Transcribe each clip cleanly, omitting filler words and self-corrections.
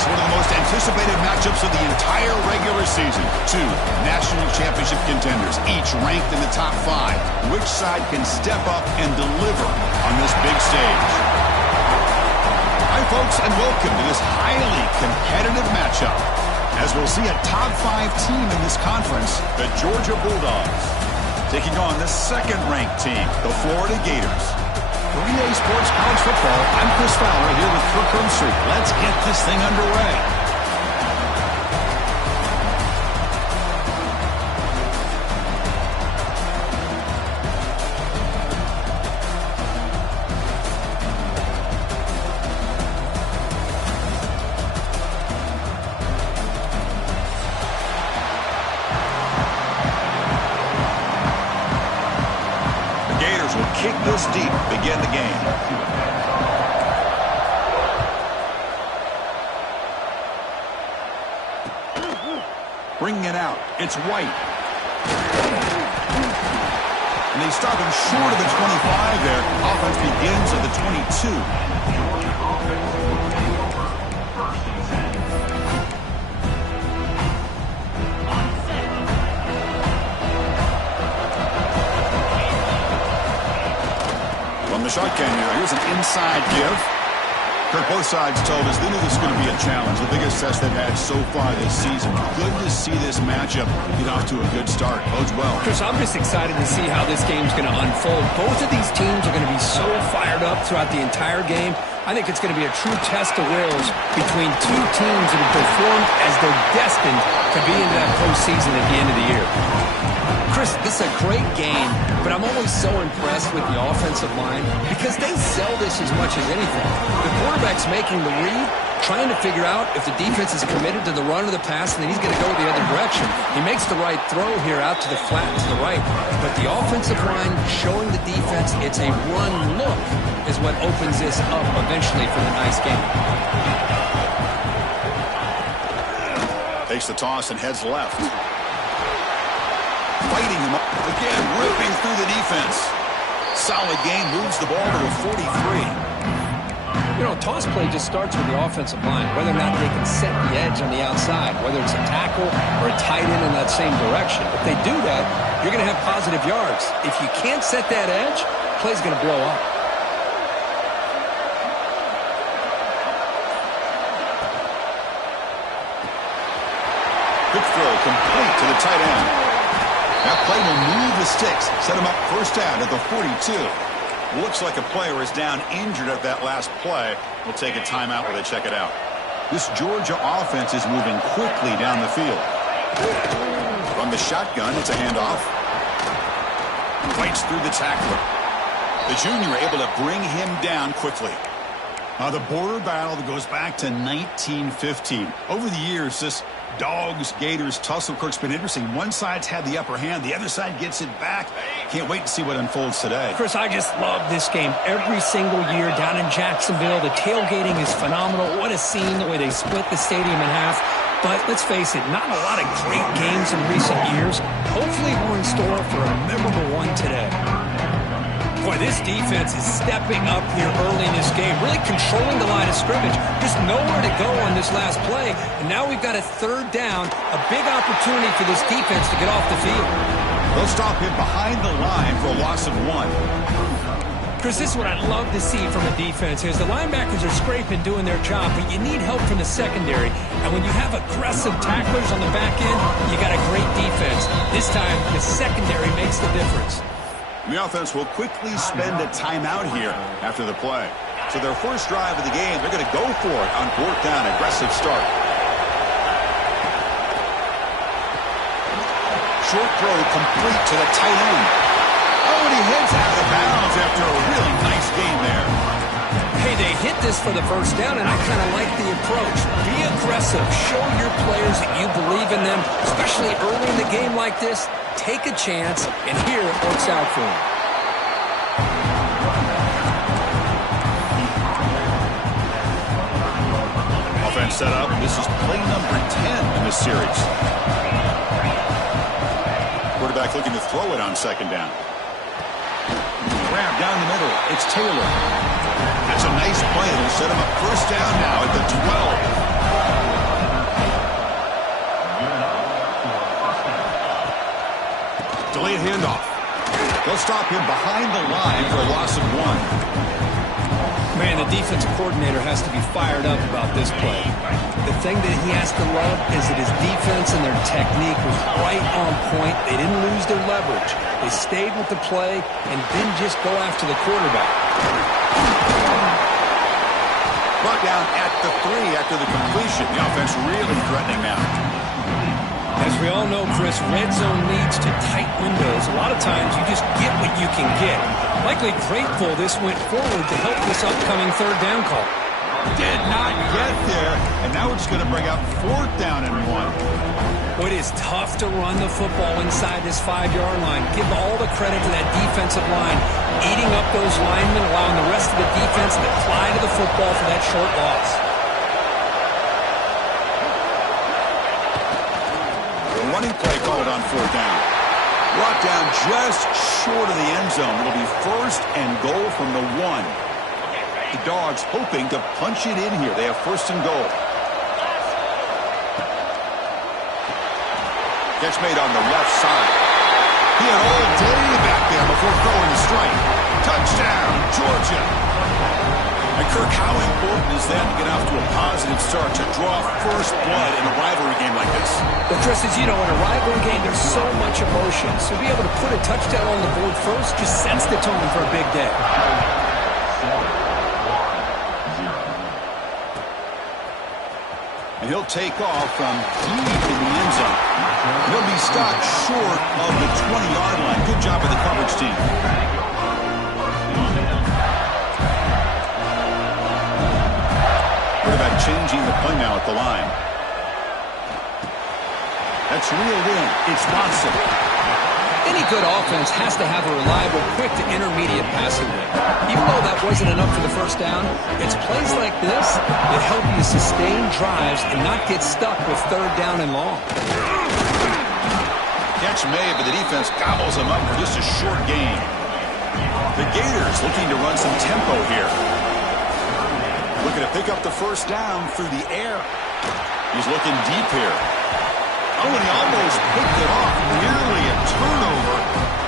Next, one of the most anticipated matchups of the entire regular season. Two national championship contenders, each ranked in the top 5. Which side can step up and deliver on this big stage? Hi, folks, and welcome to this highly competitive matchup, as we'll see a top 5 team in this conference, the Georgia Bulldogs, taking on the second-ranked team, the Florida Gators. For EA Sports College Football, I'm Chris Fowler here with Kirk Herbstreit. Let's get this thing underway. Kick this deep, begin the game. Bringing it out, it's White. And they stop him short of the 25 there. Offense begins at the 22. Shotgun here. Here's an inside give. Kirk, both sides told us they knew this was going to be a challenge, the biggest test they've had so far this season. Good to see this matchup get off to a good start. Bodes well. Chris, I'm just excited to see how this game's going to unfold. Both of these teams are going to be so fired up throughout the entire game. I think it's going to be a true test of wills between two teams that have performed as they're destined to be into that postseason at the end of the year. Chris, this is a great game, but I'm always so impressed with the offensive line because they sell this as much as anything. The quarterback's making the read, trying to figure out if the defense is committed to the run or the pass, and then he's going to go the other direction. He makes the right throw here out to the flat to the right, but the offensive line showing the defense it's a run look is what opens this up eventually for the nice game. Takes the toss and heads left. Fighting him up again, ripping through the defense. Solid game, moves the ball to the 43. You know, toss play just starts with the offensive line, whether or not they can set the edge on the outside, whether it's a tackle or a tight end in that same direction. If they do that, you're going to have positive yards. If you can't set that edge, play's going to blow up. Quick throw, complete to the tight end. That play will move the sticks, set him up first down at the 42. Looks like a player is down injured at that last play. We'll take a timeout while they check it out. This Georgia offense is moving quickly down the field. From the shotgun, it's a handoff. Fights through the tackler. The junior able to bring him down quickly. The border battle that goes back to 1915. Over the years, this Dogs-Gators tussle, Kirk's been interesting. One side's had the upper hand. The other side gets it back. Can't wait to see what unfolds today. Chris, I just love this game every single year down in Jacksonville. The tailgating is phenomenal. What a scene, the way they split the stadium in half. But let's face it, not a lot of great games in recent years. Hopefully we're in store for a memorable one today. Boy, this defense is stepping up here early in this game, really controlling the line of scrimmage. Just nowhere to go on this last play. And now we've got a third down, a big opportunity for this defense to get off the field. They'll stop him behind the line for a loss of 1. Chris, this is what I love to see from a defense is the linebackers are scraping, doing their job, but you need help from the secondary. And when you have aggressive tacklers on the back end, you got a great defense. This time, the secondary makes the difference. The offense will quickly spend a timeout here after the play. So their first drive of the game, they're going to go for it on 4th down. Aggressive start. Short throw complete to the tight end. Oh, and he heads out of bounds after a really nice game there. Hey, they hit this for the first down, and I kind of like the approach. Be aggressive. Show your players that you believe in them, especially early in the game like this. Take a chance, and here it works out for him. Offense set up. This is play number 10 in this series. Quarterback looking to throw it on 2nd down. Grab down the middle. It's Taylor. That's a nice play. It'll set him up 1st down now at the 12. Delayed handoff. They'll stop him behind the line for a loss of 1. Man, the defensive coordinator has to be fired up about this play. The thing that he has to love is that his defense and their technique was right on point. They didn't lose their leverage. They stayed with the play and didn't just go after the quarterback. Brought down at the 3 after the completion. The offense really threatening now. As we all know, Chris, red zone leads to tight windows. A lot of times you just get what you can get. Likely grateful this went forward to help this upcoming third down call. Did not get there, and now it's going to bring up 4th down and 1. It is tough to run the football inside this 5-yard line. Give all the credit to that defensive line, eating up those linemen, allowing the rest of the defense to fly to the football for that short loss. The running play called on 4th down. Brought down just short of the end zone. It'll be 1st and goal from the 1. The Dogs hoping to punch it in here. They have 1st and goal. Catch made on the left side. He had all day back there before throwing the strike. Touchdown, Georgia. And Kirk, how important is that to get off to a positive start to draw first blood in a rivalry game like this? Well, Chris, as you know, in a rivalry game, there's so much emotion. So to be able to put a touchdown on the board first just sets the tone for a big day. And he'll take off from deep in the end zone. He'll be stopped short of the 20-yard line. Good job of the coverage team. Quarterback changing the play now at the line. That's reeled in. It's Watson. Any good offense has to have a reliable, quick to intermediate passing game. Even though that wasn't enough for the first down, it's plays like this that help you sustain drives and not get stuck with 3rd down and long. Catch made, but the defense gobbles him up for just a short gain. The Gators looking to run some tempo here. Looking to pick up the 1st down through the air. He's looking deep here. Oh, and he almost picked it off. Nearly a turnover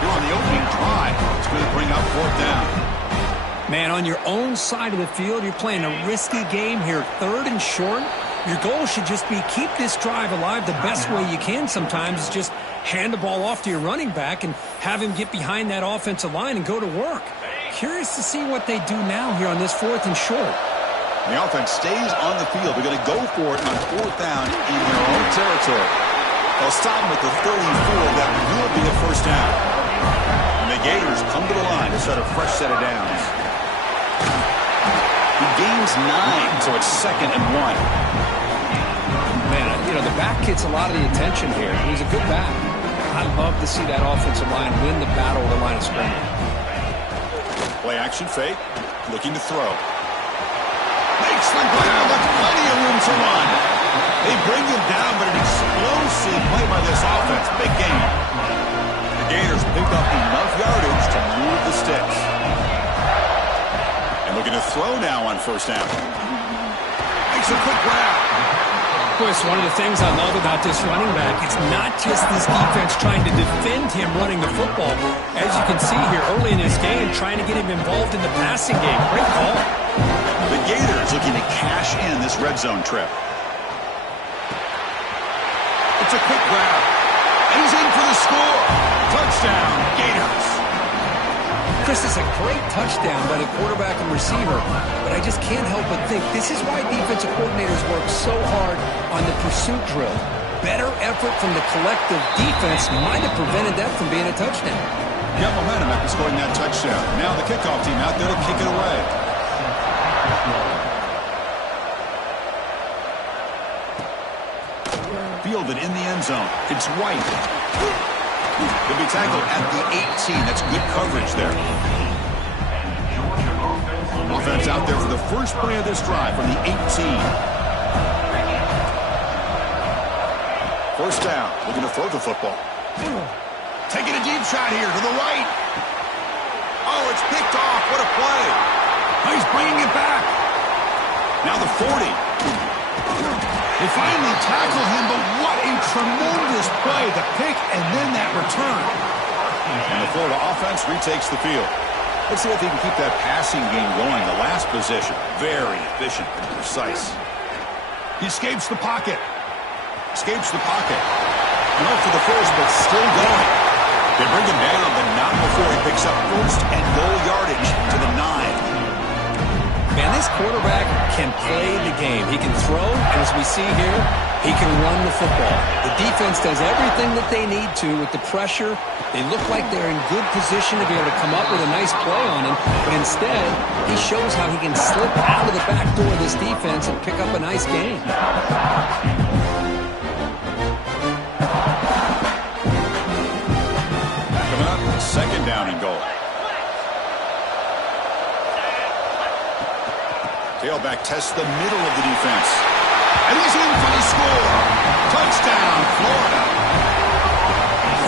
here on the opening drive. It's going to bring up 4th down. Man, on your own side of the field, you're playing a risky game here. 3rd and short. Your goal should just be keep this drive alive the best way you can sometimes is just hand the ball off to your running back and have him get behind that offensive line and go to work. Curious to see what they do now here on this 4th and short. The offense stays on the field. They're going to go for it on 4th down in their own territory. They'll stop him at the 34. That will be a 1st down. And the Gators come to the line to set a fresh set of downs. He gains 9, so it's 2nd and 1. Man, you know, the back gets a lot of the attention here. He's a good back. I'd love to see that offensive line win the battle of the line of scrimmage. Play action fake. Looking to throw. Makes the ground with plenty of room to run. They bring him down, but an explosive play by this offense. Big game. The Gators pick up enough yardage to move the sticks. And looking to throw now on 1st down. Makes a quick grab. Chris, one of the things I love about this running back, it's not just this defense trying to defend him running the football. As you can see here early in this game, trying to get him involved in the passing game. Great call. The Gators looking to cash in this red zone trip. It's a quick grab. And he's in for the score. Touchdown, Gators. Chris, is a great touchdown by the quarterback and receiver, but I just can't help but think this is why defensive coordinators work so hard on the pursuit drill. Better effort from the collective defense might have prevented that from being a touchdown. Got momentum after scoring that touchdown. Now the kickoff team out there to kick it away. Fielded in the end zone. It's White. He'll be tackled at the 18. That's good coverage there. Offense out there for the first play of this drive from the 18. 1st down. Looking to throw the football. Taking a deep shot here to the right. Oh, it's picked off. What a play. Oh, he's bringing it back. Now the 40. They finally tackle him, but what a tremendous play. The pick and then that return. And the Florida offense retakes the field. Let's see if he can keep that passing game going. The last possession, very efficient and precise. He escapes the pocket. Escapes the pocket. And up for the first, but still going. They bring him down, but not before he picks up first and goal yardage to the 9. Man, this quarterback can play the game. He can throw, and as we see here, he can run the football. The defense does everything that they need to with the pressure. They look like they're in good position to be able to come up with a nice play on him, but instead, he shows how he can slip out of the back door of this defense and pick up a nice gain. Coming up, second down and goal. Tailback tests the middle of the defense. And he's in for the score. Touchdown, Florida.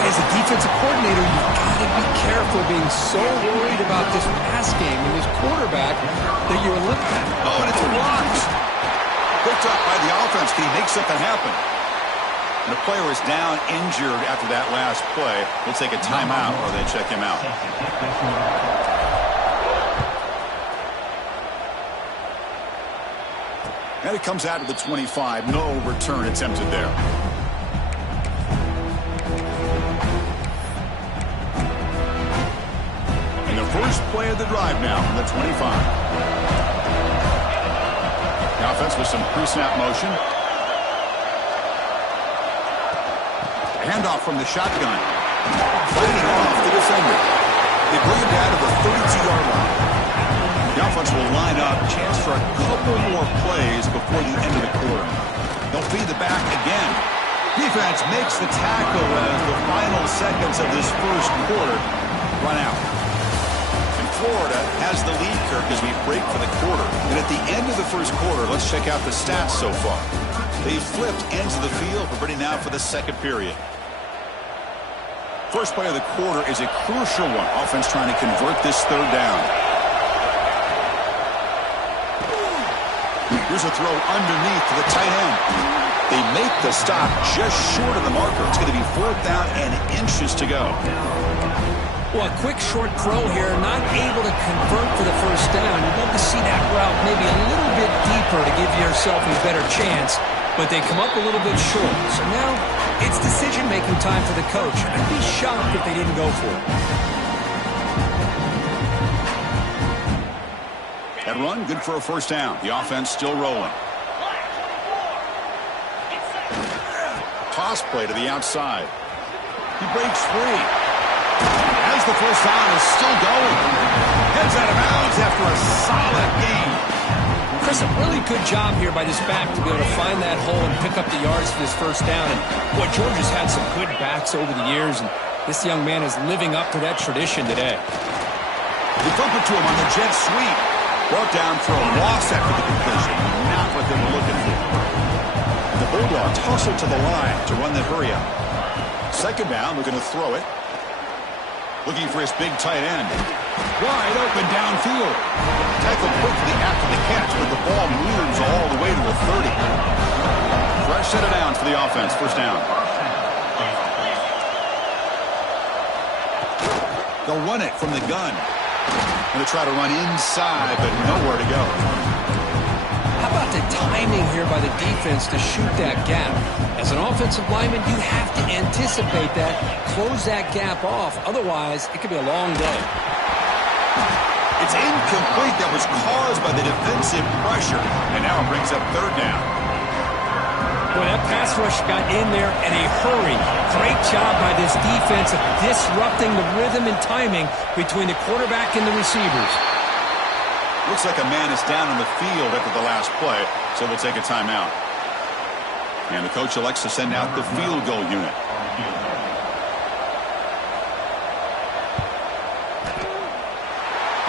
As a defensive coordinator, you've got to be careful being so worried about this pass game and this quarterback that you're eliminating. Oh, and it's blocked. Picked up by the offense. Can he make something happen? And the player is down injured after that last play. We'll take a timeout or they check him out. And it comes out to the 25. No return attempted there. And the first play of the drive now from the 25. The offense with some pre-snap motion. Handoff from the shotgun. Fighting off the defender. They bring him down to the 32-yard line. The offense will line up, chance for a couple more plays before the end of the quarter. They'll feed the back again. Defense makes the tackle as the final seconds of this first quarter run out. And Florida has the lead, Kirk, as we break for the quarter. And at the end of the first quarter, let's check out the stats so far. They flipped ends of the field. We're ready now for the second period. First play of the quarter is a crucial one. Offense trying to convert this third down. Here's a throw underneath to the tight end. They make the stop just short of the marker. It's going to be fourth down and inches to go. Well, a quick short throw here, not able to convert for the first down. You'd love to see that route maybe a little bit deeper to give yourself a better chance, but they come up a little bit short. So now it's decision-making time for the coach. I'd be shocked if they didn't go for it. That run, good for a first down. The offense still rolling. Toss play to the outside. He breaks free. As the first down is still going. Heads out of bounds after a solid gain. Chris, a really good job here by this back to be able to find that hole and pick up the yards for this first down. And boy, Georgia's had some good backs over the years, and this young man is living up to that tradition today. They flip it to him on the jet sweep. Brought down for a loss after the completion. Not what they were looking for. The Bulldogs hustle to the line to run the hurry up. Second down, looking to throw it. Looking for his big tight end. Wide open downfield. Tackled quickly after the catch, but the ball moves all the way to the 30. Fresh set of downs for the offense. First down. They'll run it from the gun. Going to try to run inside, but nowhere to go. How about the timing here by the defense to shoot that gap? As an offensive lineman, you have to anticipate that, close that gap off. Otherwise, it could be a long day. It's incomplete. That was caused by the defensive pressure. And now it brings up third down. Well, that pass rush got in there in a hurry. Great job by this defense of disrupting the rhythm and timing between the quarterback and the receivers. Looks like a man is down on the field after the last play, so we'll take a timeout. And the coach elects to send out the field goal unit.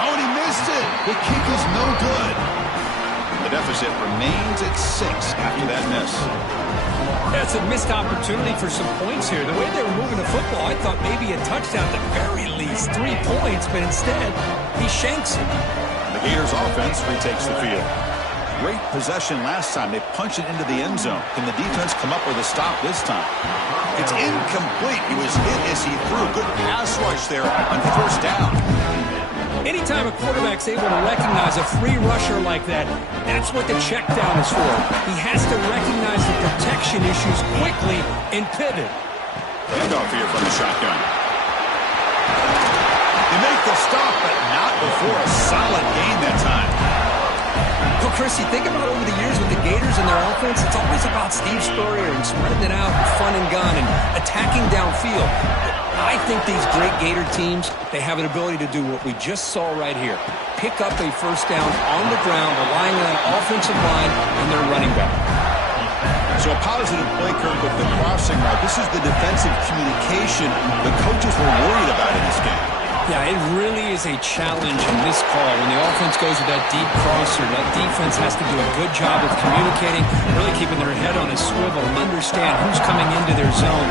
Oh, and he missed it. The kick is no good. The deficit remains at 6 after that miss. That's a missed opportunity for some points here. The way they were moving the football, I thought maybe a touchdown at the very least, 3 points, but instead, he shanks it. The Gators offense retakes the field. Great possession last time. They punched it into the end zone. Can the defense come up with a stop this time? It's incomplete. He was hit as he threw. Good pass rush there on first down. Anytime a quarterback's able to recognize a free rusher like that, that's what the check down is for. He has to recognize the protection issues quickly and pivot. Handoff here from the shotgun. They make the stop, but not before a solid gain that time. Well, Chris, you think about over the years with the Gators and their offense, it's always about Steve Spurrier and spreading it out and fun and gun and attacking downfield. I think these great Gator teams, they have an ability to do what we just saw right here. Pick up a first down on the ground, relying on an offensive line and their running back. So a positive play, Kirk, with the crossing route. This is the defensive communication the coaches were worried about in this game. Yeah, it really is a challenge in this call. When the offense goes with that deep crosser, that defense has to do a good job of communicating, really keeping their head on a swivel and understand who's coming into their zone.